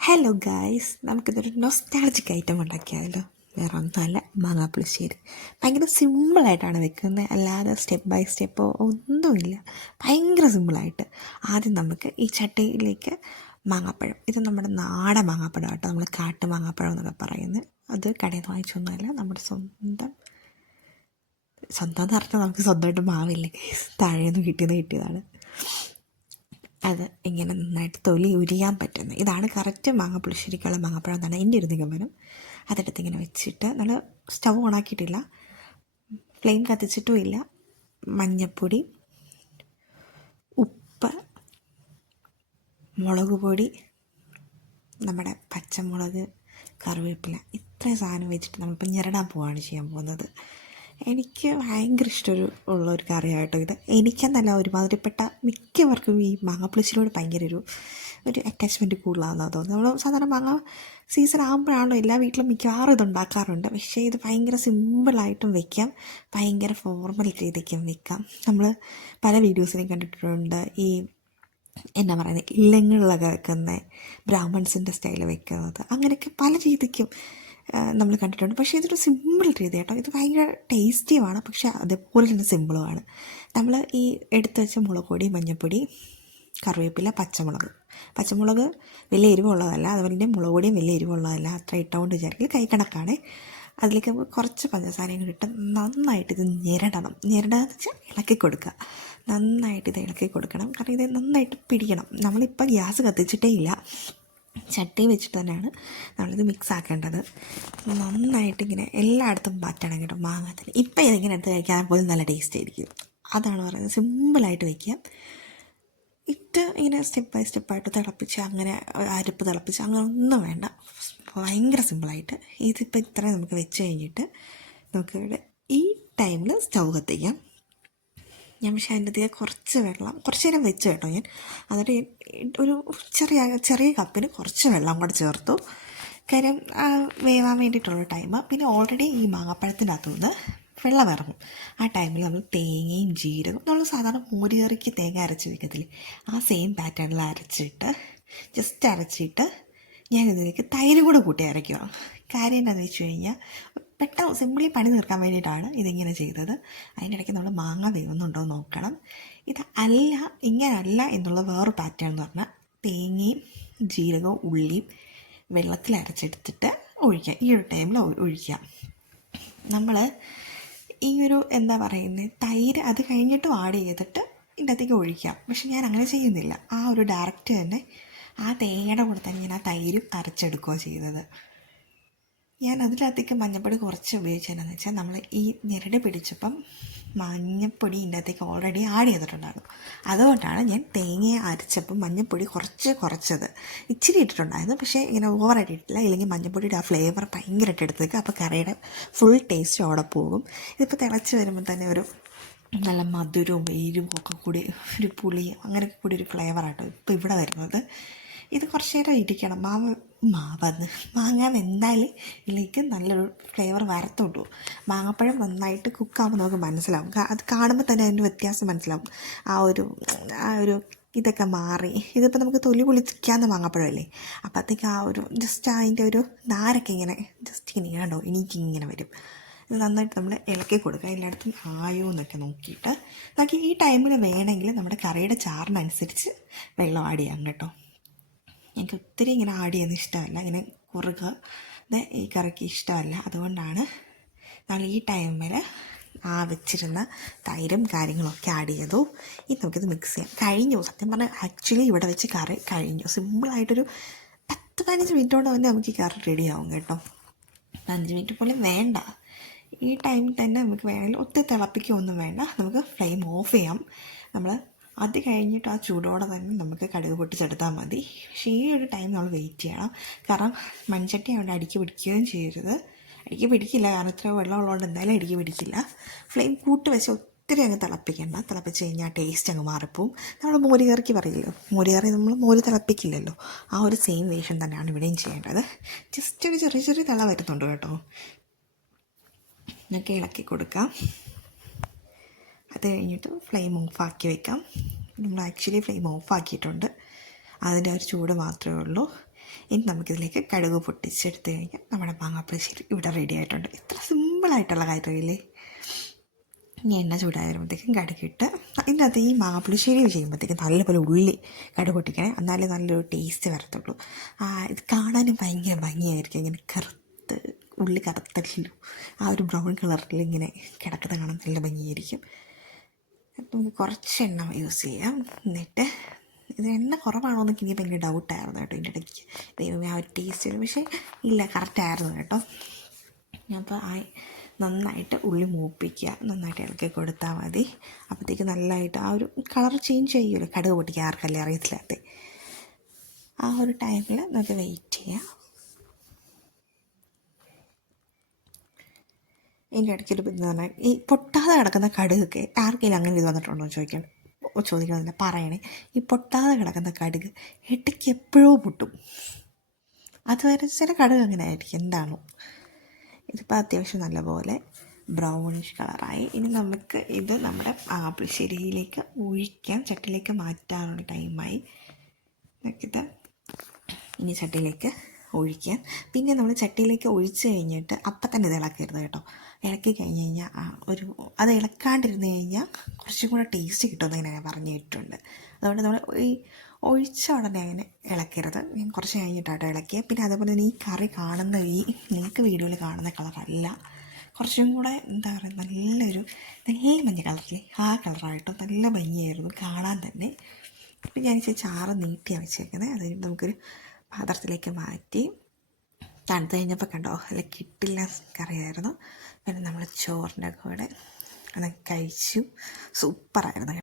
Hello guys, നമുക്കിതൊരു nostalgic item ഉണ്ടാക്കിയാലോ. വേറെ ഒന്നുമല്ല, മാങ്ങാപ്പുളിശ്ശേരി. ഭയങ്കര സിമ്പിളായിട്ടാണ് വെക്കുന്നത്, അല്ലാതെ സ്റ്റെപ്പ് ബൈ സ്റ്റെപ്പോ ഒന്നുമില്ല. ഭയങ്കര സിമ്പിളായിട്ട് ആദ്യം നമുക്ക് ഈ ചട്ടിയിലേക്ക് മാങ്ങാപ്പഴം, ഇത് നമ്മുടെ നാടൻ മാങ്ങാപ്പഴം കേട്ടോ, നമ്മൾ കാട്ടു മാങ്ങാപ്പഴം എന്നൊക്കെ പറയുന്നത്. അത് കടയിൽ നിന്ന് വാങ്ങിച്ചൊന്നുമല്ല, നമ്മുടെ സ്വന്തം എന്ന് പറഞ്ഞാൽ നമുക്ക് സ്വന്തമായിട്ട് മാവില്ല ഗൈസ്, താഴേന്ന് കിട്ടിയതാണ്. അത് ഇങ്ങനെ നന്നായിട്ട് തൊലി ഉരിയാൻ പറ്റുന്നത്, ഇതാണ് കറക്റ്റ് മാങ്ങാപ്പുളിശ്ശേരിക്കുള്ള മാങ്ങാപ്പഴം എന്നാണ് എൻ്റെ ഒരു നിഗമനം. അതെടുത്ത് ഇങ്ങനെ വെച്ചിട്ട് നമ്മൾ സ്റ്റൗ ഓണാക്കിയിട്ടില്ല, ഫ്ലെയിം കത്തിച്ചിട്ടും ഇല്ല. മഞ്ഞൾപ്പൊടി, ഉപ്പ്, മുളക് പൊടി, നമ്മുടെ പച്ചമുളക്, കറിവേപ്പില, ഇത്രയും സാധനം വെച്ചിട്ട് നമ്മളിപ്പോൾ ഞെരടാൻ പോവുകയാണ് ചെയ്യാൻ പോകുന്നത്. എനിക്ക് ഭയങ്കര ഉള്ളൊരു കറിയായിട്ടോ ഇത്. എനിക്കെന്നല്ല, ഒരുമാതിരിപ്പെട്ട മിക്കവർക്കും ഈ മാങ്ങാപ്പുളിശ്ശേരിയോട് ഭയങ്കര ഒരു അറ്റാച്ച്മെൻറ്റ് കൂടുതലാണെന്നാണ് തോന്നുന്നത്. നമ്മൾ സാധാരണ മാങ്ങ സീസൺ ആകുമ്പോഴാണല്ലോ എല്ലാ വീട്ടിലും മിക്കവാറും ഇത് ഉണ്ടാക്കാറുണ്ട്. പക്ഷേ ഇത് ഭയങ്കര സിമ്പിളായിട്ടും വെക്കാം, ഭയങ്കര ഫോർമൽ രീതിക്കും വെക്കാം. നമ്മൾ പല വീഡിയോസിലും കണ്ടിട്ടുണ്ട് ഈ എന്നാ പറയുന്നത്, ഇല്ലങ്ങളിലൊക്കെ വെക്കുന്നത്, ബ്രാഹ്മൺസിൻ്റെ സ്റ്റൈൽ വെക്കുന്നത്, അങ്ങനെയൊക്കെ പല രീതിക്കും നമ്മൾ കണ്ടിട്ടുണ്ട്. പക്ഷേ ഇതൊരു സിമ്പിൾ രീതി കേട്ടോ. ഇത് ഭയങ്കര ടേസ്റ്റിയുമാണ്, പക്ഷേ അതേപോലെ തന്നെ സിമ്പിളുമാണ്. നമ്മൾ ഈ എടുത്തു വെച്ച മുളക് പൊടി, മഞ്ഞൾപ്പൊടി, കറിവേപ്പില, പച്ചമുളക് വലിയ എരിവുള്ളതല്ല, അതുപോലെ തന്നെ മുളക് പൊടിയും വലിയ എരിവുള്ളതല്ല, അത്ര ഇട്ടുകൊണ്ട് വിചാരിക്കില്ല, കൈ കണക്കാണ്. അതിലേക്ക് നമുക്ക് കുറച്ച് പഞ്ചസാരയും കൂടി ഇട്ട് നന്നായിട്ട് ഇത് ഞെരടാന്ന് വെച്ചാൽ ഇളക്കി കൊടുക്കുക. നന്നായിട്ട് ഇത് ഇളക്കി കൊടുക്കണം, കാരണം ഇത് നന്നായിട്ട് പിടിക്കണം. നമ്മളിപ്പോൾ ഗ്യാസ് കത്തിച്ചിട്ടേ ഇല്ല, ചട്ടി വെച്ചിട്ട് തന്നെയാണ് നമ്മളിത് മിക്സ് ആക്കേണ്ടത്. നന്നായിട്ടിങ്ങനെ എല്ലായിടത്തും പറ്റണം കേട്ടോ മാങ്ങാത്തിൽ. ഇപ്പം ഇതിങ്ങനെ എടുത്ത് കഴിക്കാൻ പോലും നല്ല ടേസ്റ്റ് ആയിരിക്കും. അതാണ് പറയുന്നത്, സിമ്പിളായിട്ട് വയ്ക്കുക. ഇട്ട് ഇങ്ങനെ സ്റ്റെപ്പ് ബൈ സ്റ്റെപ്പായിട്ട് തിളപ്പിച്ച്, അങ്ങനെ അരപ്പ് തിളപ്പിച്ച് അങ്ങനെ ഒന്നും വേണ്ട, ഭയങ്കര സിമ്പിളായിട്ട്. ഇതിപ്പോൾ ഇത്രയും നമുക്ക് വെച്ച് കഴിഞ്ഞിട്ട് നമുക്കിവിടെ ഈ ടൈമിൽ സ്റ്റൗ കത്തിക്കാം. ഞാൻ പക്ഷേ അതിൻ്റെ അധികം കുറച്ച് നേരം വെച്ച് കേട്ടോ ഞാൻ. എന്നിട്ട് ഒരു ചെറിയ കപ്പിന് കുറച്ച് വെള്ളം കൂടെ ചേർത്തു, കാര്യം വേവാൻ വേണ്ടിയിട്ടുള്ള ടൈം. പിന്നെ ഓൾറെഡി ഈ മാങ്ങാപ്പഴത്തിൻ്റെ അകത്തുനിന്ന് വെള്ളം ഇറങ്ങും. ആ ടൈമിൽ നമ്മൾ തേങ്ങയും ജീരകവും, നമ്മൾ സാധാരണ മോരുകറിക്ക് തേങ്ങ അരച്ച് വെക്കത്തില്ലേ, ആ സെയിം പാറ്റേണിൽ ജസ്റ്റ് അരച്ചിട്ട് ഞാനിതിലേക്ക് തൈര് കൂടെ കൂട്ടി അരയ്ക്കുക. കാര്യം എന്താണെന്ന് വെച്ച് കഴിഞ്ഞാൽ പെട്ടെന്ന് സിമ്പിളി പണി തീർക്കാൻ വേണ്ടിയിട്ടാണ് ഇതിങ്ങനെ ചെയ്തത്. അതിനിടയ്ക്ക് നമ്മൾ മാങ്ങ വേവുന്നുണ്ടോ എന്ന് നോക്കണം. ഇങ്ങനല്ല എന്നുള്ള വേറൊരു പാറ്റേൺ എന്ന് പറഞ്ഞാൽ തേങ്ങയും ജീരകവും ഉള്ളിയും വെള്ളത്തിൽ അരച്ചെടുത്തിട്ട് ഒഴിക്കാം. ഈ ഒരു ടൈമിൽ ഒഴിക്കാം. നമ്മൾ ഈ ഒരു എന്താ പറയുന്നത്, തൈര് അത് കഴിഞ്ഞിട്ടും ആഡ് ചെയ്തിട്ട് ഇതിൻ്റെ അകത്തേക്ക് ഒഴിക്കാം. പക്ഷെ ഞാൻ അങ്ങനെ ചെയ്യുന്നില്ല, ആ ഒരു ഡയറക്റ്റ് തന്നെ ആ തേങ്ങയുടെ കൂടെ തന്നെ ഞാൻ ആ തൈരും അരച്ചെടുക്കുകയോ ചെയ്തത്. ഞാൻ അതിനകത്തേക്ക് മഞ്ഞൾപ്പൊടി കുറച്ച് ഉപയോഗിച്ചതെന്നു വെച്ചാൽ, നമ്മൾ ഈ ഞെരടി പിടിച്ചപ്പം മഞ്ഞൾപ്പൊടി ഇതിൻ്റെ അകത്തേക്ക് ഓൾറെഡി ആഡ് ചെയ്തിട്ടുണ്ടായിരുന്നു. അതുകൊണ്ടാണ് ഞാൻ തേങ്ങയെ അരച്ചപ്പം മഞ്ഞൾപ്പൊടി കുറച്ചത്. ഇച്ചിരി ഇട്ടിട്ടുണ്ടായിരുന്നു, പക്ഷേ ഇങ്ങനെ ഓവറായിട്ട് ഇട്ടില്ല. ഇല്ലെങ്കിൽ മഞ്ഞൾപ്പൊടിയുടെ ആ ഫ്ലേവർ ഭയങ്കരമായിട്ട് എടുത്തേക്ക്, അപ്പോൾ കറിയുടെ ഫുൾ ടേസ്റ്റ് അവിടെ പോകും. ഇതിപ്പോൾ തിളച്ച് വരുമ്പോൾ തന്നെ ഒരു നല്ല മധുരവും എരിവും ഒക്കെ കൂടി, ഒരു പുളി അങ്ങനെയൊക്കെ കൂടി ഒരു ഫ്ലേവറാട്ടോ ഇപ്പോൾ ഇവിടെ വരുന്നത്. ഇത് കുറച്ച് നേരം ഇരിക്കണം. മാങ്ങ വെന്താൽ ഇതിലേക്ക് നല്ലൊരു ഫ്ലേവർ വരത്തുള്ളൂ. മാങ്ങാപ്പഴം നന്നായിട്ട് കുക്കാകുമ്പോൾ നമുക്ക് മനസ്സിലാവും, അത് കാണുമ്പോൾ തന്നെ അതിൻ്റെ വ്യത്യാസം മനസ്സിലാവും. ആ ഒരു ഇതൊക്കെ മാറി, ഇതിപ്പോൾ നമുക്ക് തൊലി പൊളിക്കാവുന്ന മാങ്ങാപ്പഴമല്ലേ, അപ്പോഴത്തേക്ക് ആ ഒരു ജസ്റ്റ് അതിൻ്റെ ഒരു നാരൊക്കെ ഇങ്ങനെ ജസ്റ്റ് ഇങ്ങനെ കണ്ടോ എനിക്കിങ്ങനെ വരും. ഇത് നന്നായിട്ട് നമ്മൾ ഇളക്കി കൊടുക്കുക, എല്ലായിടത്തും ആയോ എന്നൊക്കെ നോക്കിയിട്ട്. നമുക്ക് ഈ ടൈമിൽ വേണമെങ്കിൽ നമ്മുടെ കറിയുടെ ചാറിനനുസരിച്ച് വെള്ളം ആഡ് ചെയ്യാം കേട്ടോ. എനിക്ക് ഒത്തിരി ഇങ്ങനെ ആഡ് ചെയ്യുന്നത് ഇഷ്ടമല്ല, ഇങ്ങനെ കുറുക ഈ കറിക്ക് ഇഷ്ടമല്ല. അതുകൊണ്ടാണ് നമ്മൾ ഈ ടൈമിൽ വെച്ചിരുന്ന തൈരും കാര്യങ്ങളൊക്കെ ആഡ് ചെയ്തു. ഇനി നമുക്കിത് മിക്സ് ചെയ്യാം. കഴിഞ്ഞു, സത്യം പറഞ്ഞാൽ ആക്ച്വലി ഇവിടെ വെച്ച് കറി കഴിഞ്ഞു. സിമ്പിളായിട്ടൊരു 10-15 മിനിറ്റ് കൊണ്ട് തന്നെ നമുക്ക് ഈ കറി റെഡിയാവും കേട്ടോ. 5 മിനിറ്റ് പോലും വേണ്ട. ഈ ടൈമിൽ തന്നെ നമുക്ക് വേണമെങ്കിൽ ഒത്തിരി തിളപ്പിക്കുകയൊന്നും വേണ്ട, നമുക്ക് ഫ്ലെയിം ഓഫ് ചെയ്യാം. നമ്മൾ അത് കഴിഞ്ഞിട്ട് ആ ചൂടോടെ തന്നെ നമുക്ക് കടുക് പൊട്ടിച്ചെടുത്താൽ മതി. പക്ഷേ ഈ ഒരു ടൈം നമ്മൾ വെയിറ്റ് ചെയ്യണം, കാരണം മൺചട്ടി ആയതുകൊണ്ട് അടിക്ക് പിടിക്കുകയും ചെയ്യരുത്. അടിക്ക് പിടിക്കില്ല, കാരണം ഇത്ര വെള്ളം ഉള്ളതുകൊണ്ട് എന്തായാലും അടിക്ക് പിടിക്കില്ല. ഫ്ലെയിം കൂട്ടി വെച്ച് ഒത്തിരി അങ്ങ് തിളപ്പിക്കേണ്ട, തിളപ്പിച്ച് കഴിഞ്ഞാൽ ടേസ്റ്റ് അങ്ങ് മാറിപ്പോവും. നമ്മൾ മോരുകറിക്ക് പറയില്ലോ, മോരുകറി നമ്മൾ മോര് തിളപ്പിക്കില്ലല്ലോ, ആ ഒരു സെയിം വേഷം തന്നെയാണ് ഇവിടെയും ചെയ്യേണ്ടത്. ജസ്റ്റ് ഒരു ചെറിയ തിള വരുന്നുണ്ട് കേട്ടോ. എന്നൊക്കെ ഇളക്കി കൊടുക്കാം. അത് കഴിഞ്ഞിട്ട് ഫ്ലെയിം ഓഫാക്കി വെക്കാം. നമ്മൾ ആക്ച്വലി ഫ്ലെയിം ഓഫാക്കിയിട്ടുണ്ട്. അതിൻ്റെ ഒരു ചൂട് മാത്രമേ ഉള്ളൂ. ഇനി നമുക്കിതിലേക്ക് കടുക് പൊട്ടിച്ചെടുത്ത് കഴിഞ്ഞാൽ നമ്മുടെ മാങ്ങാപ്പുളിശ്ശേരി ഇവിടെ റെഡി ആയിട്ടുണ്ട്. ഇത്ര സിമ്പിളായിട്ടുള്ള കാര്യമില്ലേ. ഇനി എണ്ണ ചൂടായി വരുമ്പോഴത്തേക്കും കടുകിട്ട് ഇതിനകത്ത് ഈ മാങ്ങാപ്പുളിശ്ശേരി ചെയ്യുമ്പോഴത്തേക്കും നല്ലപോലെ ഉള്ളി കടുക് പൊട്ടിക്കണേ, എന്നാലേ നല്ലൊരു ടേസ്റ്റ് വരത്തുള്ളൂ. ഇത് കാണാനും ഭയങ്കര ഭംഗിയായിരിക്കും. ഇങ്ങനെ കറുത്ത് ഉള്ളി കറുത്തല്ലോ, ആ ഒരു ബ്രൗൺ കളറിൽ ഇങ്ങനെ കിടക്കുന്ന കാണാൻ നല്ല ഭംഗിയായിരിക്കും. നമുക്ക് കുറച്ച് എണ്ണ യൂസ് ചെയ്യാം. എന്നിട്ട് ഇത് എണ്ണ കുറവാണോ എന്നൊക്കെ എനിക്ക് ഭയങ്കര ഡൗട്ടായിരുന്നു കേട്ടോ ഇതിൻ്റെ ഇടയ്ക്ക്. ദൈവമേ ആ ഒരു ടേസ്റ്റ്, പക്ഷേ ഇല്ല, കറക്റ്റായിരുന്നു കേട്ടോ. അപ്പോൾ നന്നായിട്ട് ഉള്ളി മൂപ്പിക്കുക, നന്നായിട്ട് ഇളക്കി കൊടുത്താൽ മതി. അപ്പോഴത്തേക്ക് നല്ലതായിട്ട് ആ ഒരു കളർ ചേഞ്ച് ചെയ്യുമല്ലോ, കടുക് പൊട്ടിക്കുക ആർക്കല്ലേ അറിയത്തില്ലാത്ത. ആ ഒരു ടൈമിൽ നമുക്ക് വെയിറ്റ് ചെയ്യാം. ഇതിൻ്റെ ഇടയ്ക്കൊരു എന്ന് പറഞ്ഞാൽ ഈ പൊട്ടാതെ കിടക്കുന്ന കടുകൊക്കെ ആർക്കെങ്കിലും അങ്ങനെ ഇത് വന്നിട്ടുണ്ടോ ചോദിക്കണമെന്നില്ല, പറയണേ. ഈ പൊട്ടാതെ കിടക്കുന്ന കടുക് ഇടയ്ക്ക് എപ്പോഴോ പൊട്ടും. അതുവരെ ചില കടുക് അങ്ങനെ ആയിരിക്കും, എന്താണോ. ഇതിപ്പോൾ അത്യാവശ്യം നല്ലപോലെ ബ്രൗണിഷ് കളറായി. ഇനി നമുക്ക് ഇത് നമ്മുടെ പുളിശ്ശേരിയിലേക്ക് ഒഴിക്കാം, ചട്ടിയിലേക്ക് മാറ്റാനുള്ള ടൈമായി. നമുക്കിത് ഇനി ചട്ടിയിലേക്ക് ഒഴിക്കാം. പിന്നെ നമ്മൾ ചട്ടിയിലേക്ക് ഒഴിച്ച് കഴിഞ്ഞിട്ട് അപ്പം തന്നെ ഇത് ഇളക്കരുത് കേട്ടോ. ഇളക്കി കഴിഞ്ഞ് കഴിഞ്ഞാൽ അത് ഇളക്കാണ്ടിരുന്ന് കഴിഞ്ഞാൽ കുറച്ചും കൂടെ ടേസ്റ്റ് കിട്ടുമെന്ന് ഇങ്ങനെ പറഞ്ഞു കേട്ടിട്ടുണ്ട്. അതുകൊണ്ട് നമ്മൾ ഈ ഒഴിച്ച ഉടനെ അങ്ങനെ ഇളക്കരുത്. ഞാൻ കുറച്ച് കഴിഞ്ഞിട്ടാട്ടോ ഇളക്കിയത്. പിന്നെ അതേപോലെ തന്നെ ഈ കറി കാണുന്ന നിങ്ങൾക്ക് വീഡിയോയിൽ കാണുന്ന കളറല്ല, കുറച്ചും കൂടെ എന്താ പറയുക, നല്ല മഞ്ഞ കളറില്ലേ, ആ കളറായിട്ടോ നല്ല ഭംഗിയായിരുന്നു കാണാൻ തന്നെ. അപ്പം ഞാൻ ചാറ് നീട്ടിയാണ് വെച്ചേക്കുന്നത്. അത് നമുക്കൊരു പാത്രത്തിലേക്ക് മാറ്റി തണുത്ത് കഴിഞ്ഞപ്പോൾ കണ്ടോ അല്ല കിട്ടില്ല കറിയായിരുന്നു. പിന്നെ നമ്മൾ ചോറിൻ്റെ കൂടെ അത് കഴിച്ചു. സൂപ്പറായിരുന്നു.